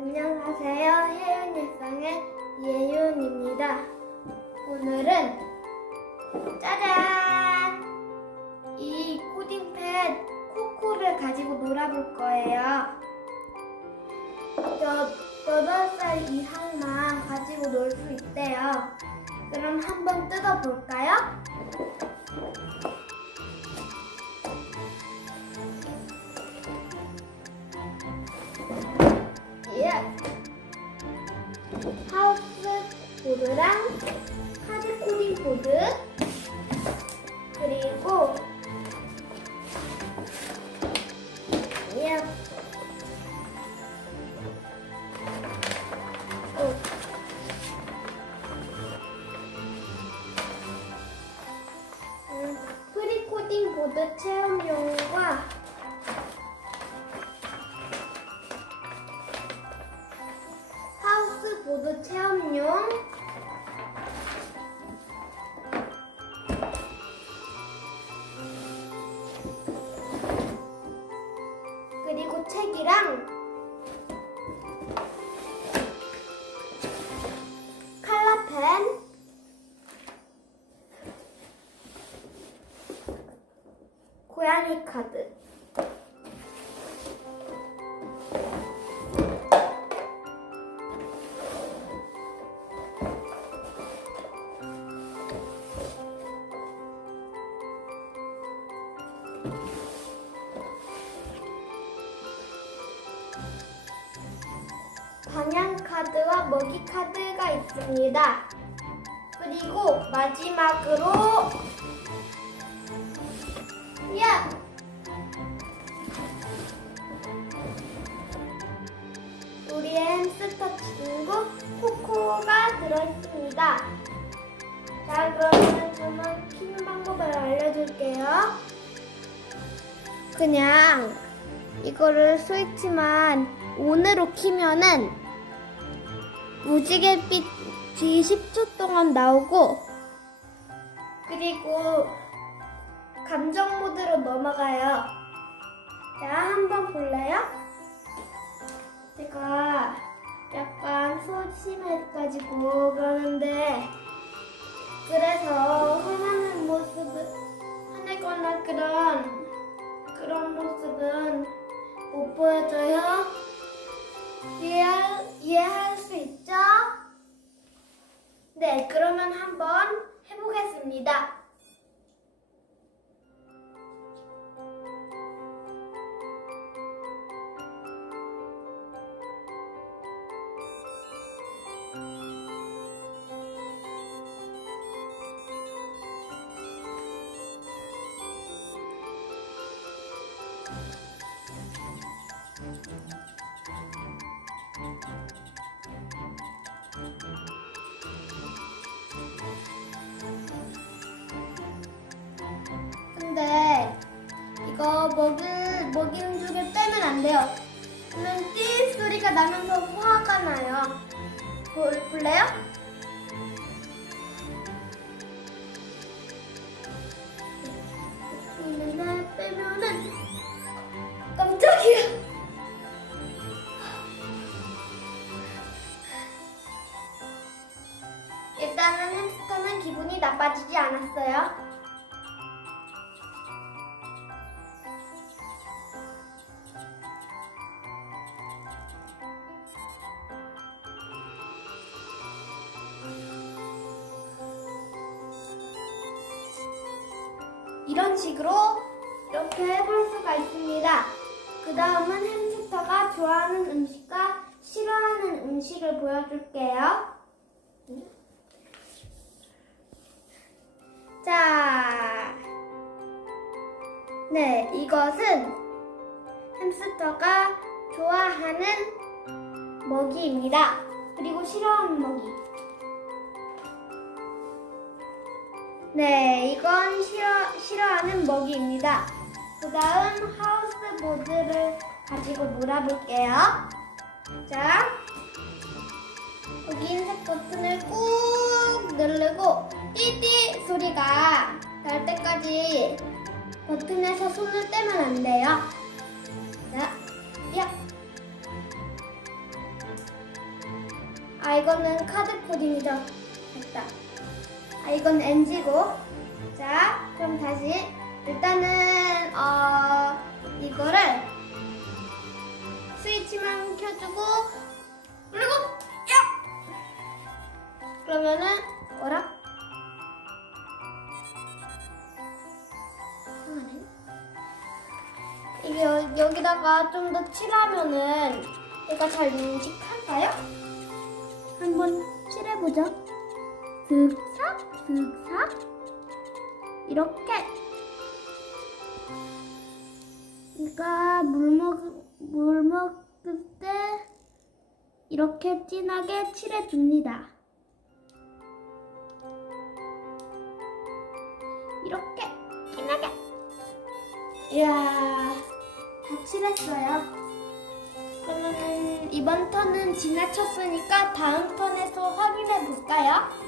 안녕하세요. 혜윤 일상의 예윤입니다. 오늘은 짜잔! 이 코딩패드 코코를 가지고 놀아볼 거예요. 여, 8살 이상만 가지고 놀 수 있대요. 그럼 한번 뜯어볼까요? 책이랑 칼라펜. 고양이 카드 먹이 카드가 있습니다. 그리고 마지막으로 야 우리의 햄스터 친구 코코가 들어있습니다. 자 그러면 저는 키는 방법을 알려줄게요. 그냥 이거를 스위치만 온으로 키면은 무지갯빛이 10초 동안 나오고 그리고 감정 모드로 넘어가요. 자, 한번 볼래요? 제가 약간 소심해가지고 그러는데 그래서 화나는 모습을 화내거나 그런 그런 모습은 못 보여줘요. 이해할, 이해할 수 있죠? 네, 그러면 한번 해보겠습니다. 먹이 먹이는 중에 빼면 안 돼요. 그러면 띠 소리가 나면서 화가 나요. 볼, 볼래요? 맨날 빼면은 깜짝이야. 일단은 햄스터는 기분이 나빠지지 않았어요. 이런 식으로 이렇게 해볼 수가 있습니다. 그 다음은 햄스터가 좋아하는 음식과 싫어하는 음식을 보여줄게요. 자, 네, 이것은 햄스터가 좋아하는 먹이입니다. 그리고 싫어하는 먹이. 네, 이건 싫어, 싫어하는 먹이입니다. 그 다음 하우스 보드를 가지고 놀아볼게요. 자, 여기 흰색 버튼을 꾹 누르고 띠띠 소리가 날 때까지 버튼에서 손을 떼면 안 돼요. 자, 야. 아 이거는 카드 코딩이죠. 아 이건 NG고. 자 그럼 다시 일단은 어 이거를 스위치만 켜주고 그리고 야 그러면은 뭐라? 이게 여- 여기다가 좀 더 칠하면은 얘가 잘 인식할까요? 한번 칠해보죠. 슥싹, 슥싹. 이렇게. 얘가 물 먹, 물 먹을 때 이렇게 진하게 칠해줍니다. 이렇게 진하게. 이야, 다 칠했어요. 그러면은 이번 턴은 지나쳤으니까 다음 턴에서 확인해 볼까요?